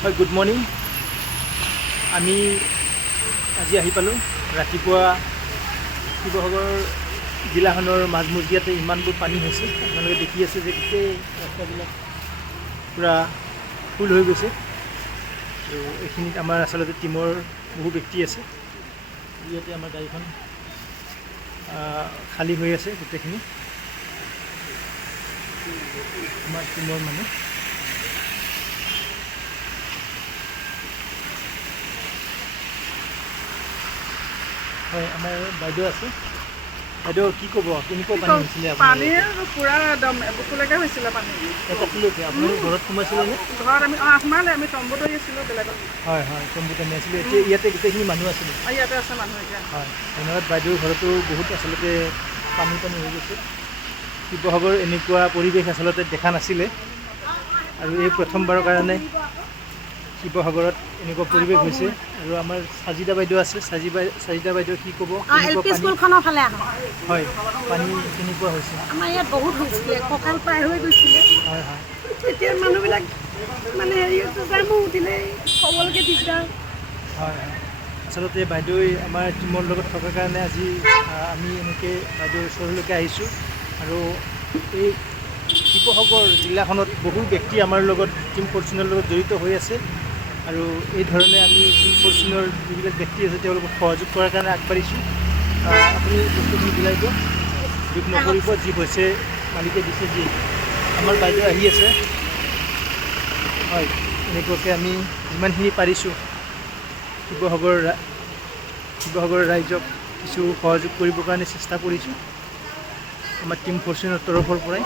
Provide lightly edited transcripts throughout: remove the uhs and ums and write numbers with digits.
হয়, good morning. আমি আজি আহি পালোঁ ৰাতিপুৱা শিৱসাগৰ জিলাখনৰ মাজমজিয়াতে ইমানবোৰ পানী হৈছে। আপোনালোকে দেখি আছে যে গোটেই ৰাস্তাবিলাক পূৰা ফুল হৈ গৈছে। আৰু এইখিনিত আমাৰ আচলতে টীমৰ বহু ব্যক্তি আছে। ইয়াতে আমাৰ গাড়ীখন খালী হৈ আছে গোটেইখিনি। আমাৰ টীমৰ মানুহ হয়, আমাৰ বাইদেউ আছে। বাইদেউ কি ক'ব, কেনেকুৱা পানী হৈছিলে? পানী পুৰা একদম বুকুলৈকে হৈছিলে পানী। এটালৈকে আপোনালোক ঘৰত সোমাইছিলে নে? ঘৰত আমি সোমালে, আমি তম্বু তৰি আছিলোঁ বেলেগত। হয় হয়, তম্বু টানি আছিলোঁ। এতিয়া ইয়াতে গোটেইখিনি মানুহ আছিলে। ইয়াতে আছে মানুহ এতিয়া। হয়, ধন্যবাদ। বাইদেউৰ ঘৰতো বহুত আচলতে পানী হৈ গৈছে। শিৱসাগৰ এনেকুৱা পৰিৱেশ আচলতে দেখা নাছিলে, আৰু এই প্ৰথমবাৰৰ কাৰণে শিৱসাগৰত এনেকুৱা পৰিৱেশ হৈছে। আৰু আমাৰ সাজিদা বাইদেউ আছে। সাজিদা বাইদেউ কি ক'ব? LP স্কুলখনৰ ফালে আহক। হয়, পানী কেনেকুৱা হৈছে? আমাৰ ইয়াত বহুত হৈছিলে, কঁকাল পাৰ হৈ গৈছিলে। হয় হয় এতিয়া মানুহবিলাক মানে হেৰি হৈছে যে মোক উঠিলে ক'বলৈকে দিগদাৰ। হয় হয়, আচলতে বাইদেউ আমাৰ টীমৰ লগত থকাৰ কাৰণে আজি আমি এনেকৈ বাইদেউৰ ওচৰলৈকে আহিছোঁ। আৰু এই শিৱসাগৰ জিলাখনত বহু ব্যক্তি আমাৰ লগত টীম ফৰচুনৰ লগত জড়িত হৈ আছে। আৰু এই ধৰণে আমি টীম ফৰচুনৰ যিবিলাক ব্যক্তি আছে তেওঁলোকক সহযোগ কৰাৰ কাৰণে আগবাঢ়িছোঁ। আপুনি বস্তুখিনি মিলাই দিয়ক, দুখ নকৰিব। যি হৈছে মালিকে দিছে। যি আমাৰ বাইদেউ আহি আছে। হয়, এনেকুৱাকৈ আমি যিমানখিনি পাৰিছোঁ শিৱসাগৰ ৰাইজক কিছু সহযোগ কৰিবৰ কাৰণে চেষ্টা কৰিছোঁ আমাৰ টীম ফৰচুনৰ তৰফৰ পৰাই।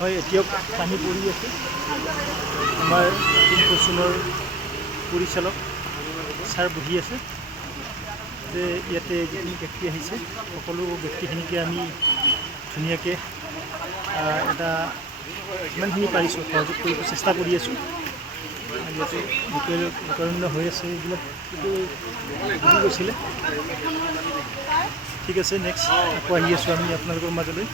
হয়, এতিয়াও পানী পৰি আছে। আমাৰ টীম ফৰচুনৰ পৰিচালক ছাৰ বহি আছে যে ইয়াতে যিখিনি ব্যক্তি আহিছে সকলো ব্যক্তিখিনিকে আমি ধুনীয়াকৈ এটা যিমানখিনি পাৰিছোঁ সহযোগ কৰিব চেষ্টা কৰি আছোঁ। ইয়াতে বিকৰণ্য হৈ আছে, এইবিলাক বুজি গৈছিলে। ঠিক আছে, নেক্সট আকৌ আহি আছোঁ আমি আপোনালোকৰ মাজলৈ।